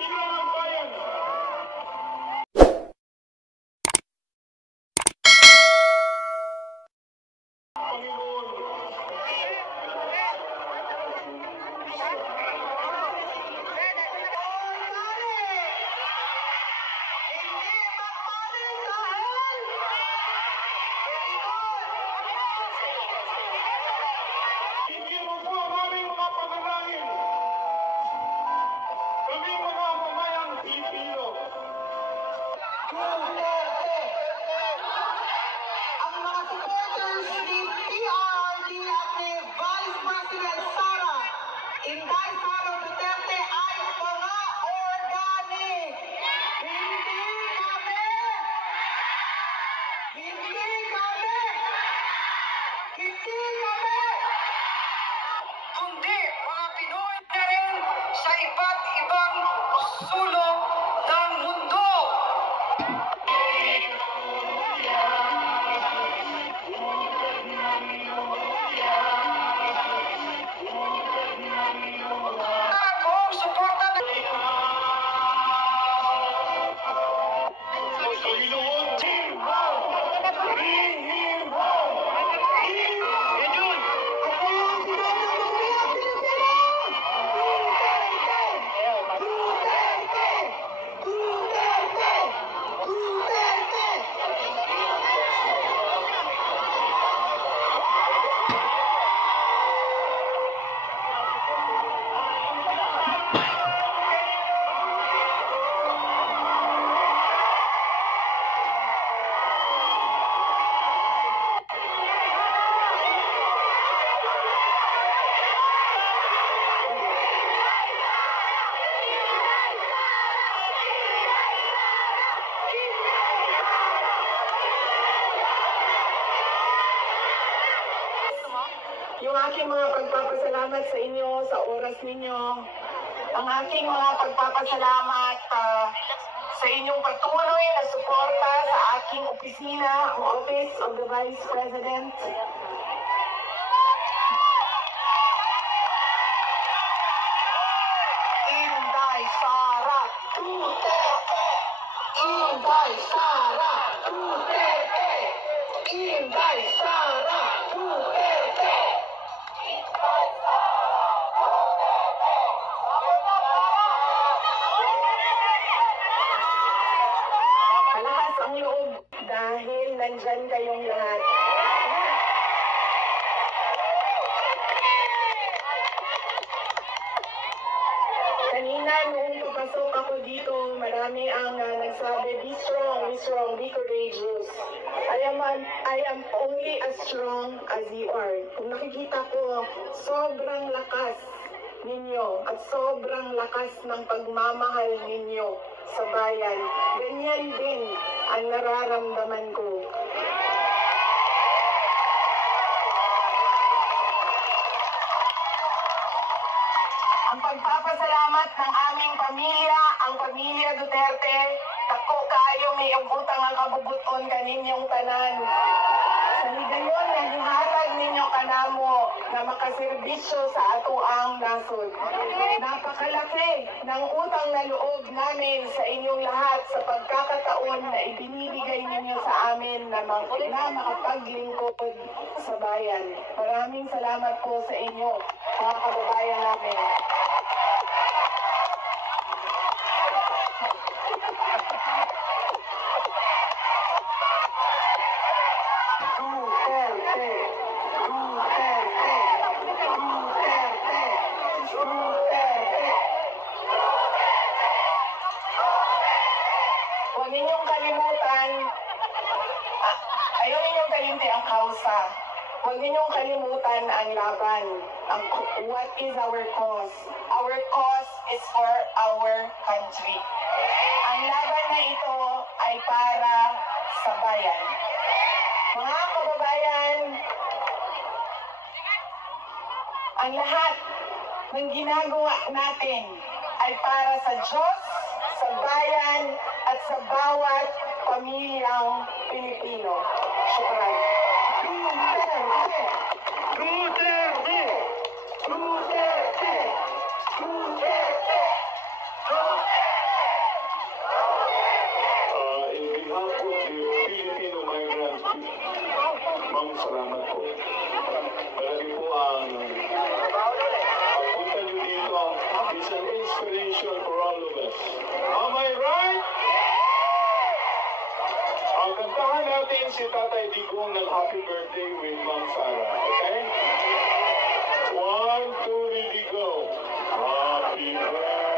Pila ng bayan. Panginoon. Hindi mo po ang aming mga panalangin. Kami mga mamayang Pilipino. Ang mga supporters ni PRD at ni Vice President Sara Inday Sara Duterte ay mga organic. Hindi kami, kundi mga Pinoy na rin sa iba't ibang sulok ng mundo. Ang suporta ng Panginoon. Team Home! Team Home! Yun! Yung aking mga pagpapasalamat sa inyo, sa oras ninyo, ang aking mga pagpapasalamat sa inyong patuloy na suporta sa aking opisina, ang Office of the Vice President. Inday Sara Duterte! Inday Sara Duterte! Inday Sara Duterte! Malakas ang loob dahil nandyan kayong lahat. Kanina, nung papasok ako dito, marami ang nagsabi, be strong, be courageous. I am only as strong as you are. Kung nakikita ko, sobrang lakas ninyo at sobrang lakas ng pagmamahal ninyo sa bayan. Ganyan din ang nararamdaman ko. Ang pagpapasalamat ng aming pamilya, ang pamilya Duterte, dako kayo may utang ang kabubuton kaninyong tanan. Sa higayon nga gihatag ninyo kanamo na makaserbisyo sa ato ang nasod. Napakalaki ng utang na loob namin sa inyong lahat sa pagkakataon na ibinibigay ninyo sa amin na makapaglingkod sa bayan. Maraming salamat po sa inyo, mga kababayan namin. Huwag ninyong kalimutan, ayaw ninyong kalimti ang kausa. Huwag ninyong kalimutan ang laban. What is our cause? Our cause is for our country. Ang laban na ito ay para sa bayan. Mga kababayan, ang lahat ng ginagawa natin ay para sa Diyos, sa bayan, at sa bawat pamilyang Pilipino. Shukran. Duterte! Duterte! Duterte! Duterte! Duterte! salamat po. Malaki po ang pagpunta niyo dito. It's an inspiration for all of us. Am I right? Ang kantahan natin si Tatay Digong ng Happy Birthday with Ma'am Sarah. Okay? 1, 2, ready, go. Happy birthday.